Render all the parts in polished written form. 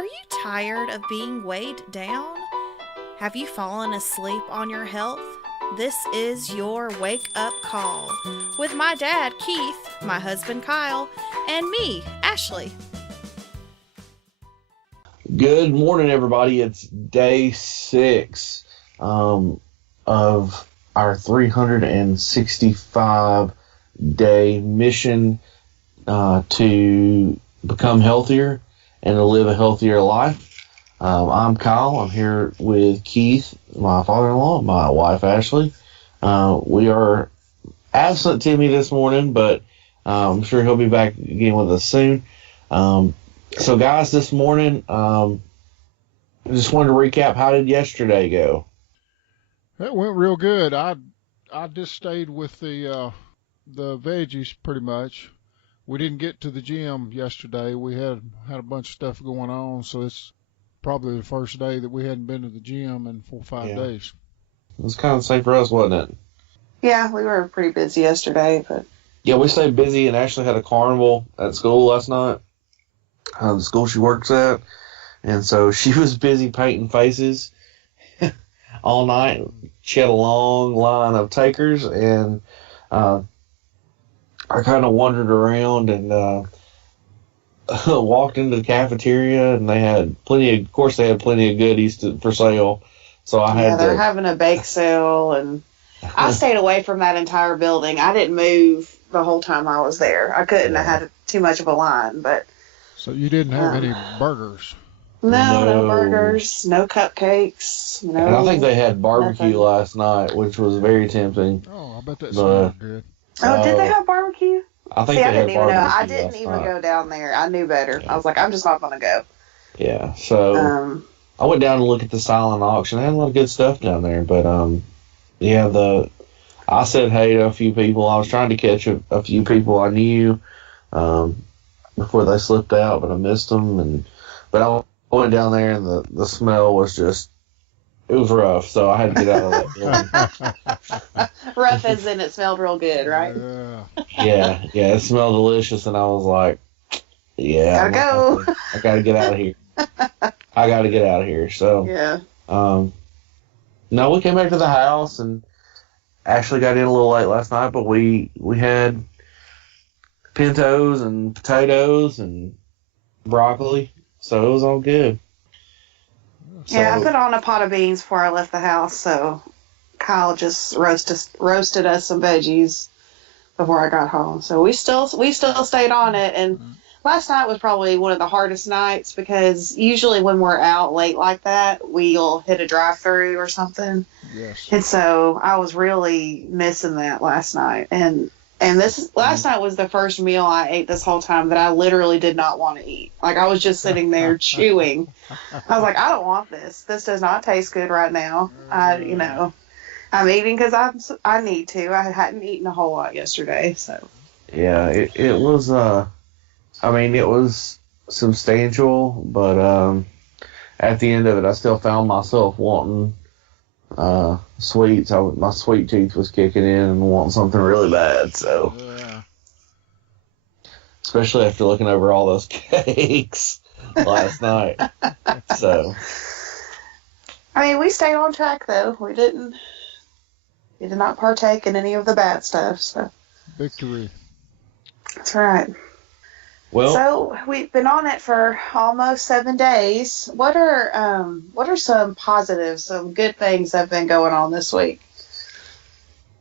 Are you tired of being weighed down? Have you fallen asleep on your health? This is your wake up call with my dad, Keith, my husband, Kyle, and me, Ashley. Good morning, everybody. It's day 6 of our 365-day mission to become healthier and to live a healthier life. I'm Kyle. I'm here with Keith, my father-in-law, my wife, Ashley. We are absent Timmy this morning, but I'm sure he'll be back again with us soon. So, guys, this morning, I just wanted to recap. How did yesterday go? That went real good. I just stayed with the veggies pretty much. We didn't get to the gym yesterday. We had a bunch of stuff going on, so it's probably the first day that we hadn't been to the gym in 4 or 5 days. It was kind of the same for us, wasn't it? Yeah, we were pretty busy yesterday, but yeah, we stayed busy and Ashley had a carnival at school last night. The school she works at, and so she was busy painting faces all night. She had a long line of takers, and I kind of wandered around and walked into the cafeteria, and they had plenty of goodies for sale. So they're having a bake sale, and I stayed away from that entire building. I didn't move the whole time I was there. I couldn't. I had too much of a line, but. So you didn't have any burgers? No burgers, no cupcakes. No, and I think they had barbecue nothing. last night, which was very tempting. Oh, I bet that sounded good. Oh, did they have barbecue? I think I they had didn't even know. barbecue I didn't even last night. go down there. I knew better. I was like, I'm just not going to go. Yeah, so I went down to look at the silent auction. They had a lot of good stuff down there, but I said hey to a few people. I was trying to catch a few people I knew before they slipped out, but I missed them. But I went down there, and the smell was just, it was rough, so I had to get out of that building. Rough as in it smelled real good, right? Yeah. Yeah, it smelled delicious, and I was like, yeah. Gotta go. I gotta get out of here. I gotta get out of here. So, Yeah. no, we came back to the house, and Ashley got in a little late last night, but we had pintos and potatoes and broccoli, so it was all good. Yeah, I put on a pot of beans before I left the house, so Kyle just roasted us some veggies before I got home. So we still stayed on it, and last night was probably one of the hardest nights because usually when we're out late like that, we'll hit a drive-thru or something. Yes. And so I was really missing that last night, and this last night was the first meal I ate this whole time that I literally did not want to eat. Like, I was just sitting there chewing. I was like, I don't want this. This does not taste good right now. I'm eating because I need to. I hadn't eaten a whole lot yesterday, so. Yeah, it was, it was substantial, but at the end of it, I still found myself wanting sweets. My sweet tooth was kicking in and wanting something really bad. So, especially after looking over all those cakes last night. So, we stayed on track though. We did not partake in any of the bad stuff. So, Victory. That's right. Well, so we've been on it for almost 7 days. What are some positives, some good things that have been going on this week?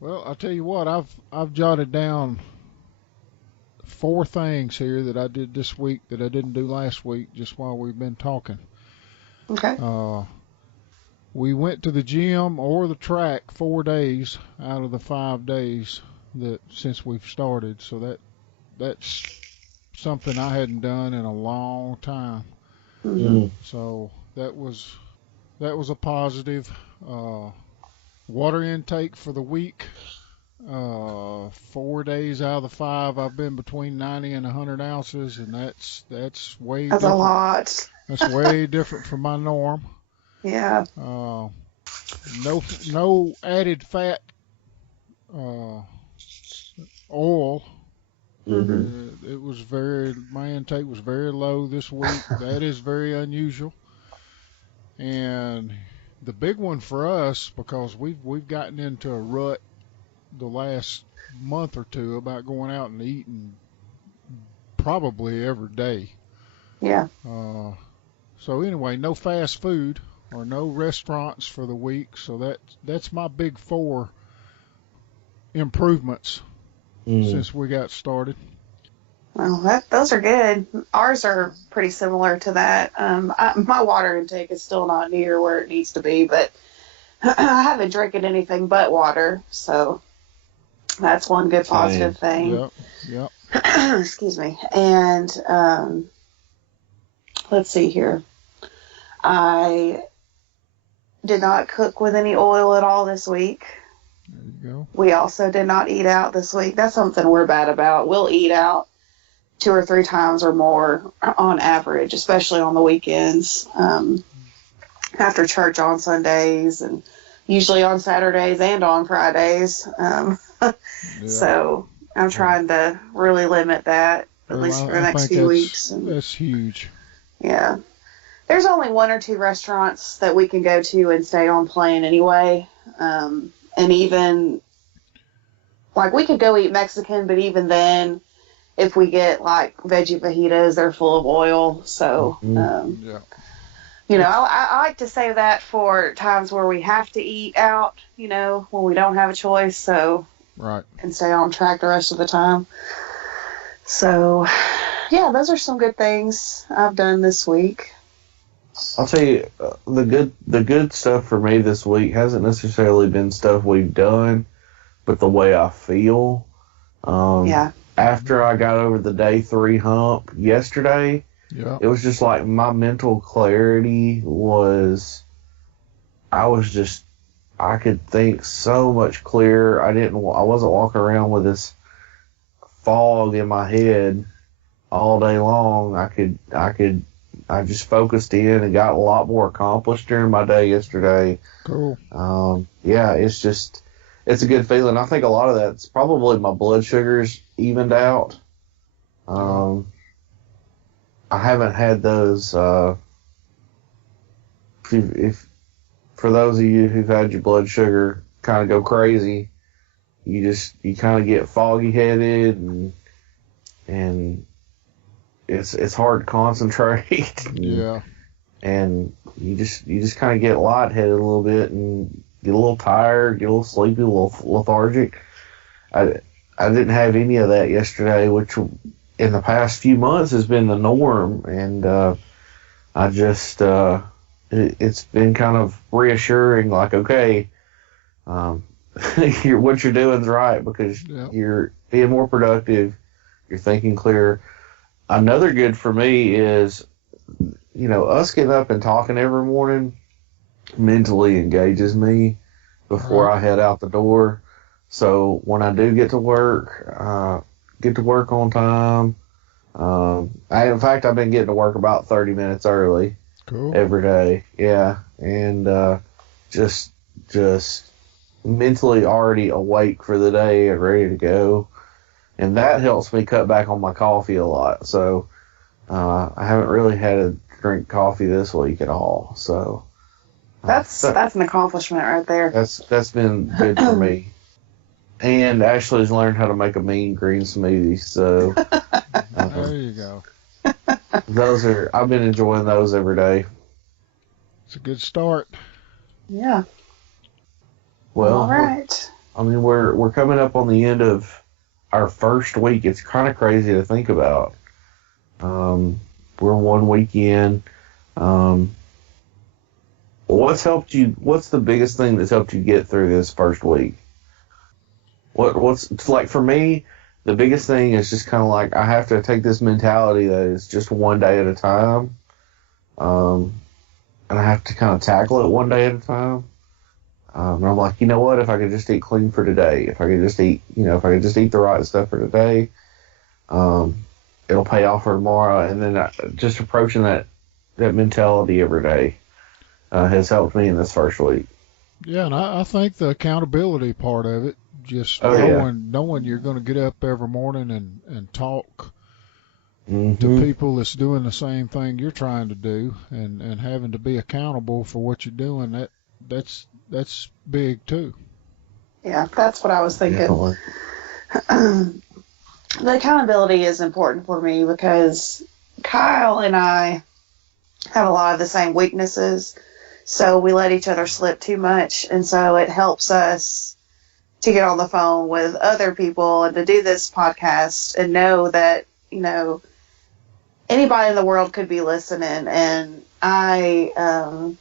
Well, I'll tell you what, I've jotted down 4 things here that I did this week that I didn't do last week, just while we've been talking. Okay. We went to the gym or the track 4 days out of the 5 days since we've started, so that's something I hadn't done in a long time. Mm-hmm. So that was a positive. Water intake for the week, 4 days out of the 5, I've been between 90 and 100 ounces, and that's way That's different. a lot. That's way different from my norm. Yeah. No added fat, oil Mm-hmm. It was my intake was very low this week. That is very unusual. And the big one for us, because we've gotten into a rut the last month or two about going out and eating probably every day. Yeah. So anyway, no fast food or no restaurants for the week. So that's my big four improvements Mm. since we got started. Well, those are good. Ours are pretty similar to that. My water intake is still not near where it needs to be, but I haven't drinking anything but water, so that's one good Same. positive thing. Yep. Yep. Excuse me. And let's see here. I did not cook with any oil at all this week. There you go. We also did not eat out this week. That's something we're bad about. We'll eat out 2 or 3 times or more on average, especially on the weekends, after church on Sundays and usually on Saturdays and on Fridays. Yeah. So I'm trying to really limit that, at Well, least for the I next think few weeks. that's huge. Yeah. There's only 1 or 2 restaurants that we can go to and stay on plan anyway. And even, like, we could go eat Mexican, but even then, if we get, like, veggie fajitas, they're full of oil. So, Yeah. you know, I like to save that for times where we have to eat out, you know, when we don't have a choice. So, Right. and stay on track the rest of the time. So, yeah, those are some good things I've done this week. I'll tell you, the good stuff for me this week hasn't necessarily been stuff we've done, but the way I feel. Yeah. After I got over the day 3 hump yesterday, Yeah. it was just like my mental clarity I could think so much clearer. I wasn't walking around with this fog in my head all day long. I just focused in and got a lot more accomplished during my day yesterday. Cool. Yeah, it's a good feeling. I think a lot of that's probably my blood sugars evened out. I haven't had those, if for those of you who've had your blood sugar kind of go crazy, you kind of get foggy headed and it's hard to concentrate. Yeah. And you just kind of get lightheaded a little bit and get a little tired, get a little sleepy, a little lethargic. I didn't have any of that yesterday, which in the past few months has been the norm, and it's been kind of reassuring. Like, okay, what you're doing is right because you're being more productive, you're thinking clearer. Another good for me is, us getting up and talking every morning mentally engages me before I head out the door. So when I do get to work on time. In fact, I've been getting to work about 30 minutes early. Cool. Every day. Yeah. And just mentally already awake for the day and ready to go. And that helps me cut back on my coffee a lot. So I haven't really had to drink coffee this week at all. So That's an accomplishment right there. that's been good for me. And Ashley's learned how to make a mean green smoothie. So There you go. I've been enjoying those every day. It's a good start. Yeah. Well, all right. I mean, we're coming up on the end of our first week. It's kind of crazy to think about. We're 1 week in. What's the biggest thing that's helped you get through this first week? What's like for me, the biggest thing is just kind of like I have to take this mentality that it's just one day at a time. And I have to kind of tackle it one day at a time. And I'm like, you know what? If I could just eat clean for today, if I could just eat the right stuff for today, it'll pay off for tomorrow. And then just approaching that mentality every day has helped me in this first week. Yeah, and I think the accountability part of it Just Oh, yeah. knowing you're going to get up every morning and talk to Mm-hmm. people that's doing the same thing you're trying to do, and having to be accountable for what you're doing. That's big too. Yeah, that's what I was thinking. Definitely. The accountability is important for me because Kyle and I have a lot of the same weaknesses. So we let each other slip too much. And so it helps us to get on the phone with other people and to do this podcast and know that, anybody in the world could be listening. And I don't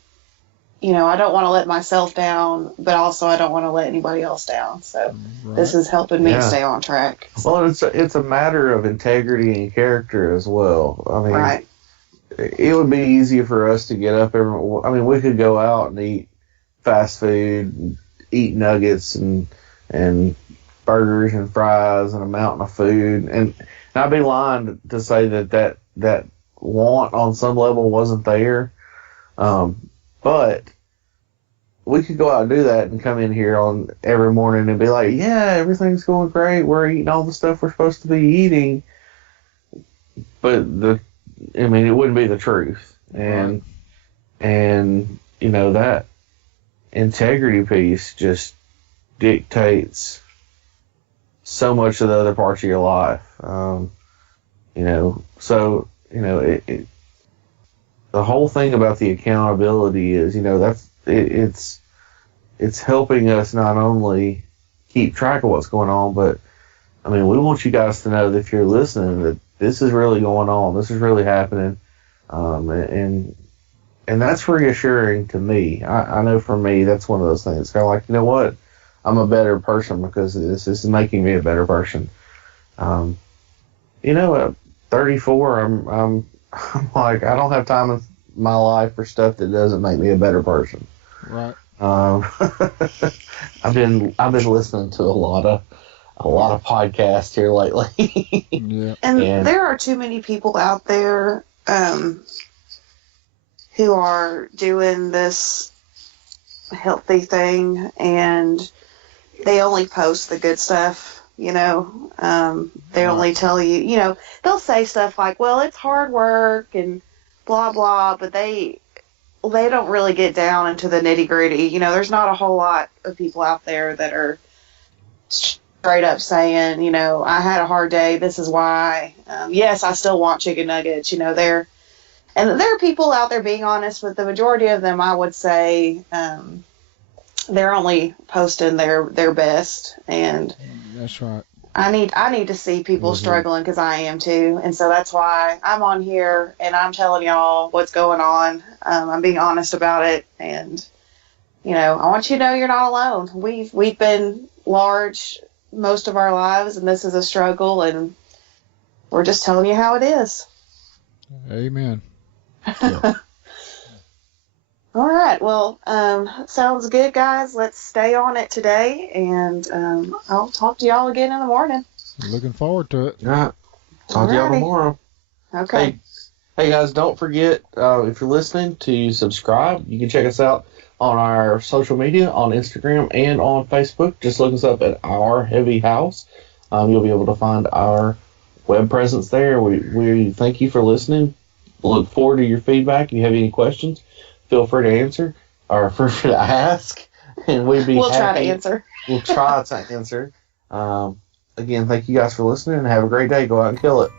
want to let myself down, but also I don't want to let anybody else down. So this Right. is helping me Yeah. stay on track. Well, it's a matter of integrity and character as well. I mean, Right. it would be easy for us to get up we could go out and eat fast food, and eat nuggets and burgers and fries and a mountain of food, and I'd be lying to say that want on some level wasn't there. But we could go out and do that and come in here on every morning and be like, yeah, everything's going great. We're eating all the stuff we're supposed to be eating. But it wouldn't be the truth. And that integrity piece just dictates so much of the other parts of your life. The whole thing about the accountability is, it's helping us not only keep track of what's going on, but we want you guys to know that if you're listening, that this is really going on, this is really happening, and that's reassuring to me. I know for me, that's one of those things. It's kind of like, you know what, I'm a better person because of this. This is making me a better person. At 34, I'm like, I don't have time in my life for stuff that doesn't make me a better person. Right. I've been listening to a lot of podcasts here lately. Yeah. And there are too many people out there who are doing this healthy thing, and they only post the good stuff. They only tell you, they'll say stuff like, well, it's hard work and blah, blah, but they don't really get down into the nitty gritty. There's not a whole lot of people out there that are straight up saying, I had a hard day. This is why. Yes, I still want chicken nuggets. There are people out there being honest, but the majority of them, I would say, they're only posting their best. And That's right. I need to see people struggling, because I am too. And so that's why I'm on here and I'm telling y'all what's going on. I'm being honest about it. And, I want you to know you're not alone. We've been large most of our lives, and this is a struggle, and we're just telling you how it is. Amen. Yeah. All right. Well, sounds good, guys. Let's stay on it today, and I'll talk to y'all again in the morning. Looking forward to it. All right. Talk to y'all Alrighty. tomorrow. Okay. Hey guys, don't forget, if you're listening, to subscribe. You can check us out on our social media, on Instagram and on Facebook. Just look us up at Our Heavy House. You'll be able to find our web presence there. We thank you for listening. Look forward to your feedback. If you have any questions, feel free to answer, or feel free to ask, and we'll try to answer. We'll try to answer. Again, thank you guys for listening, and have a great day. Go out and kill it.